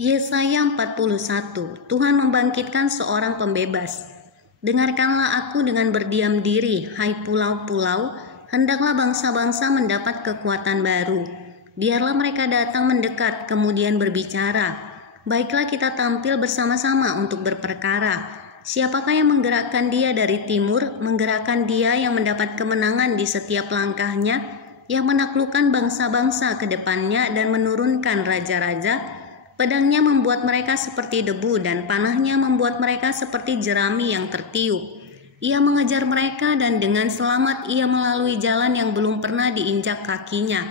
Yesaya 41. Tuhan membangkitkan seorang pembebas. Dengarkanlah aku dengan berdiam diri, hai pulau-pulau, hendaklah bangsa-bangsa mendapat kekuatan baru. Biarlah mereka datang mendekat, kemudian berbicara. Baiklah kita tampil bersama-sama untuk berperkara. Siapakah yang menggerakkan dia dari timur, menggerakkan dia yang mendapat kemenangan di setiap langkahnya, yang menaklukkan bangsa-bangsa ke depannya dan menurunkan raja-raja? Pedangnya membuat mereka seperti debu dan panahnya membuat mereka seperti jerami yang tertiup. Ia mengejar mereka dan dengan selamat ia melalui jalan yang belum pernah diinjak kakinya.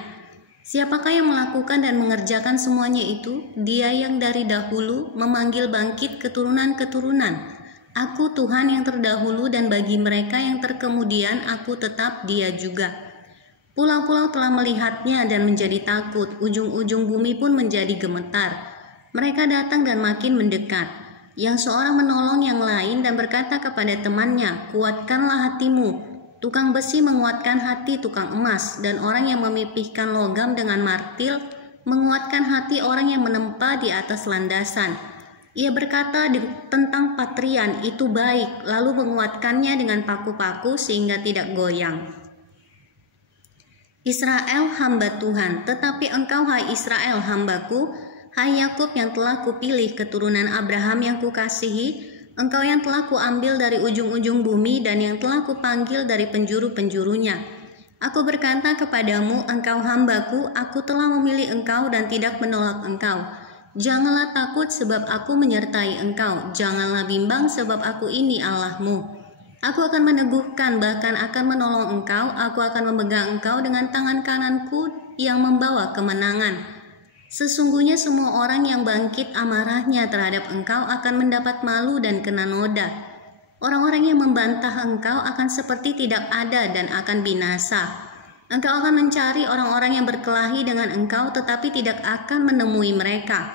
Siapakah yang melakukan dan mengerjakan semuanya itu? Dia yang dari dahulu memanggil bangkit keturunan-keturunan. Aku Tuhan yang terdahulu dan bagi mereka yang terkemudian aku tetap Dia juga. Pulau-pulau telah melihatnya dan menjadi takut, ujung-ujung bumi pun menjadi gemetar. Mereka datang dan makin mendekat. Yang seorang menolong yang lain dan berkata kepada temannya, kuatkanlah hatimu. Tukang besi menguatkan hati tukang emas, dan orang yang memipihkan logam dengan martil menguatkan hati orang yang menempa di atas landasan. Ia berkata tentang patrian itu baik, lalu menguatkannya dengan paku-paku sehingga tidak goyang. Israel hamba Tuhan, tetapi engkau hai Israel hambaku, hai Yakub yang telah kupilih, keturunan Abraham yang kukasihi, engkau yang telah kuambil dari ujung-ujung bumi dan yang telah kupanggil dari penjuru-penjurunya. Aku berkata kepadamu, engkau hambaku, aku telah memilih engkau dan tidak menolak engkau. Janganlah takut sebab aku menyertai engkau, janganlah bimbang sebab aku ini Allahmu. Aku akan meneguhkan, bahkan akan menolong engkau, aku akan memegang engkau dengan tangan kananku yang membawa kemenangan. Sesungguhnya semua orang yang bangkit amarahnya terhadap engkau akan mendapat malu dan kena noda. Orang-orang yang membantah engkau akan seperti tidak ada dan akan binasa. Engkau akan mencari orang-orang yang berkelahi dengan engkau tetapi tidak akan menemui mereka.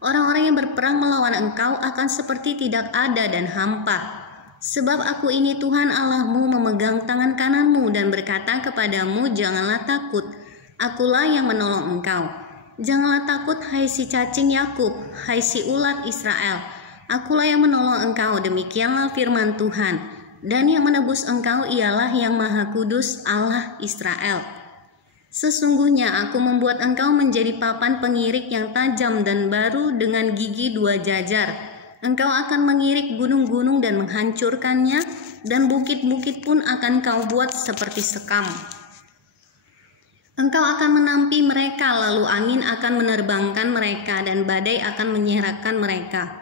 Orang-orang yang berperang melawan engkau akan seperti tidak ada dan hampa. Sebab aku ini Tuhan Allahmu memegang tangan kananmu dan berkata kepadamu, janganlah takut, akulah yang menolong engkau. Janganlah takut hai si cacing Yakub, hai si ulat Israel. Akulah yang menolong engkau, demikianlah firman Tuhan. Dan yang menebus engkau ialah yang Maha Kudus Allah Israel. Sesungguhnya aku membuat engkau menjadi papan pengirik yang tajam dan baru dengan gigi 2 jajar. Engkau akan mengirik gunung-gunung dan menghancurkannya, dan bukit-bukit pun akan kau buat seperti sekam. Engkau akan menampi mereka, lalu angin akan menerbangkan mereka dan badai akan menyerakkan mereka.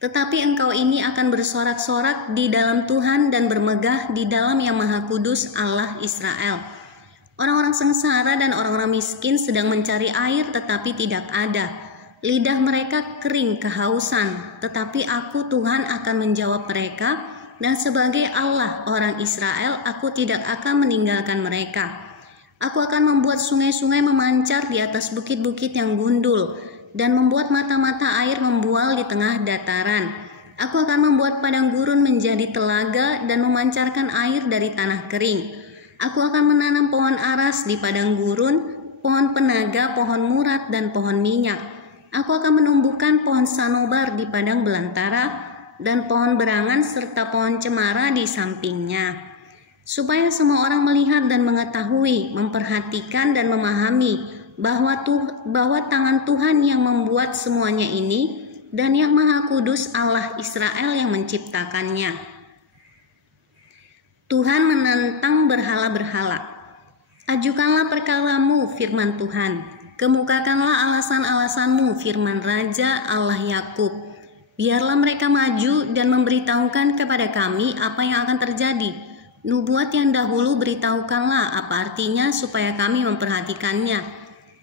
Tetapi engkau ini akan bersorak-sorak di dalam Tuhan dan bermegah di dalam yang Maha Kudus Allah Israel. Orang-orang sengsara dan orang-orang miskin sedang mencari air tetapi tidak ada. Lidah mereka kering kehausan, tetapi aku Tuhan akan menjawab mereka, dan sebagai Allah orang Israel aku tidak akan meninggalkan mereka. Aku akan membuat sungai-sungai memancar di atas bukit-bukit yang gundul dan membuat mata-mata air membual di tengah dataran. Aku akan membuat padang gurun menjadi telaga dan memancarkan air dari tanah kering. Aku akan menanam pohon aras di padang gurun, pohon penaga, pohon murat, dan pohon minyak. Aku akan menumbuhkan pohon sanobar di padang belantara dan pohon berangan serta pohon cemara di sampingnya. Supaya semua orang melihat dan mengetahui, memperhatikan dan memahami bahwa tangan Tuhan yang membuat semuanya ini dan yang Maha Kudus Allah Israel yang menciptakannya. Tuhan menentang berhala-berhala. Ajukanlah perkaramu, firman Tuhan. Kemukakanlah alasan-alasanmu, firman Raja Allah Yakub. Biarlah mereka maju dan memberitahukan kepada kami apa yang akan terjadi. Nubuat yang dahulu beritahukanlah apa artinya supaya kami memperhatikannya.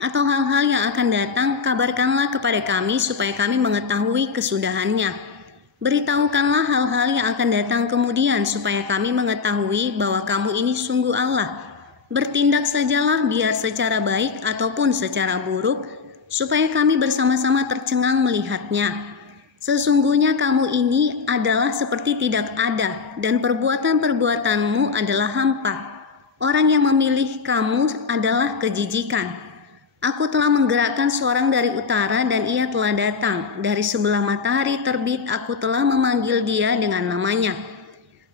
Atau hal-hal yang akan datang kabarkanlah kepada kami supaya kami mengetahui kesudahannya. Beritahukanlah hal-hal yang akan datang kemudian supaya kami mengetahui bahwa kamu ini sungguh Allah. Bertindak sajalah biar secara baik ataupun secara buruk supaya kami bersama-sama tercengang melihatnya. Sesungguhnya kamu ini adalah seperti tidak ada, dan perbuatan-perbuatanmu adalah hampa. Orang yang memilih kamu adalah kejijikan. Aku telah menggerakkan seorang dari utara dan ia telah datang. Dari sebelah matahari terbit aku telah memanggil dia dengan namanya.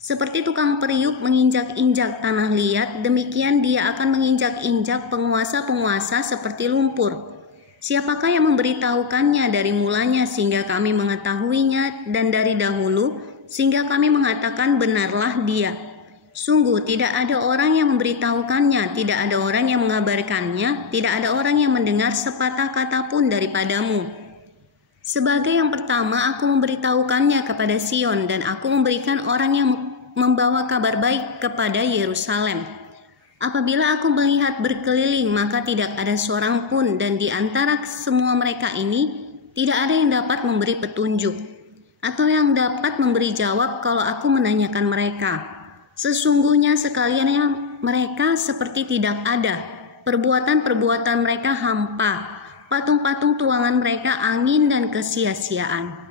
Seperti tukang periuk menginjak-injak tanah liat, demikian dia akan menginjak-injak penguasa-penguasa seperti lumpur. Siapakah yang memberitahukannya dari mulanya sehingga kami mengetahuinya, dan dari dahulu sehingga kami mengatakan benarlah dia. Sungguh tidak ada orang yang memberitahukannya, tidak ada orang yang mengabarkannya, tidak ada orang yang mendengar sepatah kata pun daripadamu. Sebagai yang pertama aku memberitahukannya kepada Sion, dan aku memberikan orang yang membawa kabar baik kepada Yerusalem. Apabila aku melihat berkeliling, maka tidak ada seorang pun, dan di antara semua mereka ini tidak ada yang dapat memberi petunjuk, atau yang dapat memberi jawab kalau aku menanyakan mereka. Sesungguhnya sekaliannya mereka seperti tidak ada, perbuatan-perbuatan mereka hampa, patung-patung tuangan mereka angin dan kesia-siaan.